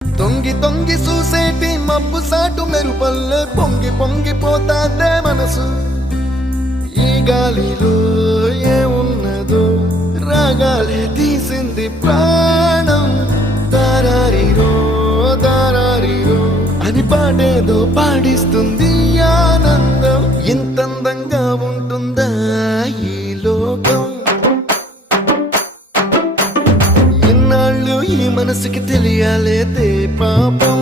తొంగి తొంగి చూసేటి మబ్బు సాటు మెరుపల్లే పొంగి పొంగిపోతాదే మనసు. ఈ గాలిలో ఏమున్నదో రాగాలే తీసింది ప్రాణం. దారారిరో దారారిరో అని పాడేదో పాడిస్తుంది ఆనందం. ఇంతందంగా ఉంటుందా ఈ లోకం? ఇన్నాళ్ళు ఈ మనసుకి తెలియాలేదే పాపం.